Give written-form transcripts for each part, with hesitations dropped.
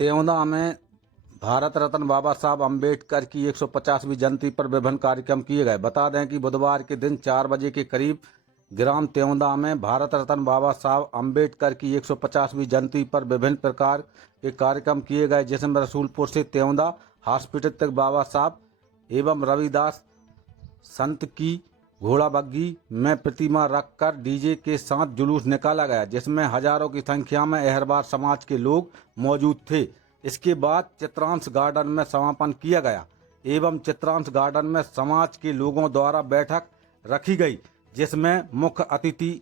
तेवदा में भारत रत्न बाबा साहब अम्बेडकर की 150वीं जयंती पर विभिन्न कार्यक्रम किए गए। बता दें कि बुधवार के दिन 4 बजे के करीब ग्राम तेवदा में भारत रत्न बाबा साहब अम्बेडकर की 150वीं जयंती पर विभिन्न प्रकार के कार्यक्रम किए गए, जिसमें रसूलपुर से तेवदा हॉस्पिटल तक बाबा साहब एवं रविदास संत की घोड़ा बग्गी में प्रतिमा रखकर डीजे के साथ जुलूस निकाला गया, जिसमें हजारों की संख्या में अहरवार समाज के लोग मौजूद थे। इसके बाद चित्रांश गार्डन में समापन किया गया एवं चित्रांश गार्डन में समाज के लोगों द्वारा बैठक रखी गई, जिसमें मुख्य अतिथि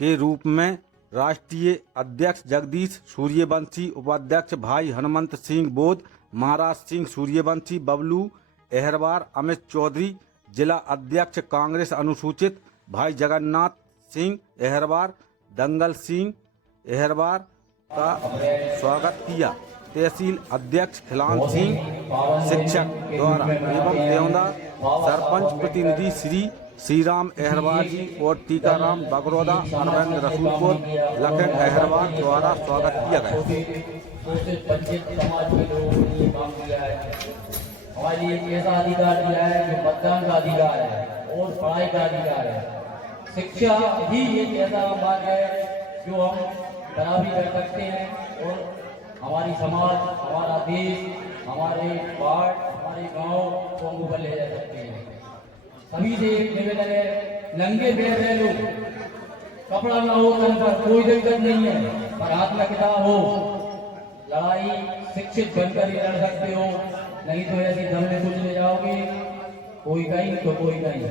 के रूप में राष्ट्रीय अध्यक्ष जगदीश सूर्यवंशी, उपाध्यक्ष भाई हनुमंत सिंह बोध, महाराज सिंह सूर्यवंशी, बबलू अहरवार, अमित चौधरी, जिला अध्यक्ष कांग्रेस अनुसूचित भाई जगन्नाथ सिंह अहरवार, दंगल सिंह अहरवार का स्वागत किया। तहसील अध्यक्ष खिलान सिंह शिक्षक द्वारा एवं तेवदा सरपंच प्रतिनिधि श्री राम अहरवार जी और टीकाराम बगरौदा, अरविंद रसूलपुर, लखन अहरवार द्वारा स्वागत किया गया। हमारे लिए एक ऐसा अधिकार दिया है जो मतदान का अधिकार है और पढ़ाई का अधिकार है। शिक्षा ही एक ऐसा मार्ग है जो हम बराबरी कर सकते हैं और हमारी समाज, हमारा देश, हमारे वार्ड, हमारे गांव को ऊपर ले जा सकते हैं। सभी से एक निवेदन है, नंगे पैर रह लो, कपड़ा ना हो तन पर कोई दिक्कत नहीं है, पर हाथ में किताब हो। लड़ाई शिक्षित बनकर ही लड़ सकते हो, नहीं तो ऐसी दम में कुछ ले जाओगे, कोई कहीं तो कोई कहीं।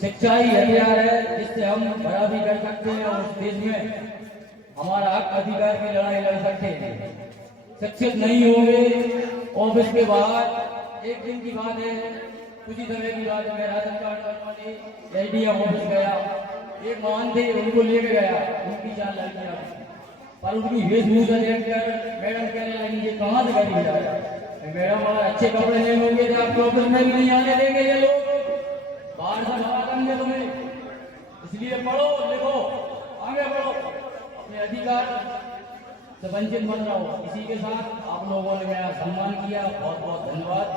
शिक्षा ही हथियार है जिससे हम बराबरी कर सकते हैं और उस देश में हमारा हक अधिकार की लड़ाई लड़ सकते हैं। शिक्षित नहीं होंगे ऑफिस के बाहर, एक दिन की बात है, कुछ ही समय की बात है, मैं राशन कार्ड बनवाने एसडीएम ऑफिस गया, एक महान थे, उनको लेके गया, उनकी 4 लड़कियां, पर उनकी वेशभूषा देखकर मैडम कहने लगी ये कहाँ से गरीब है। मैडम अच्छे कपड़े नहीं होंगे तो आपके ऑफिस में भी नहीं आने देंगे ये लोग, बाहर से भगा देंगे तुम्हें। इसलिए पढ़ो लिखो, आगे बढ़ो, अपने अधिकार से वंचित मत रहो। इसी के साथ आप लोगों ने मेरा सम्मान किया, बहुत बहुत धन्यवाद।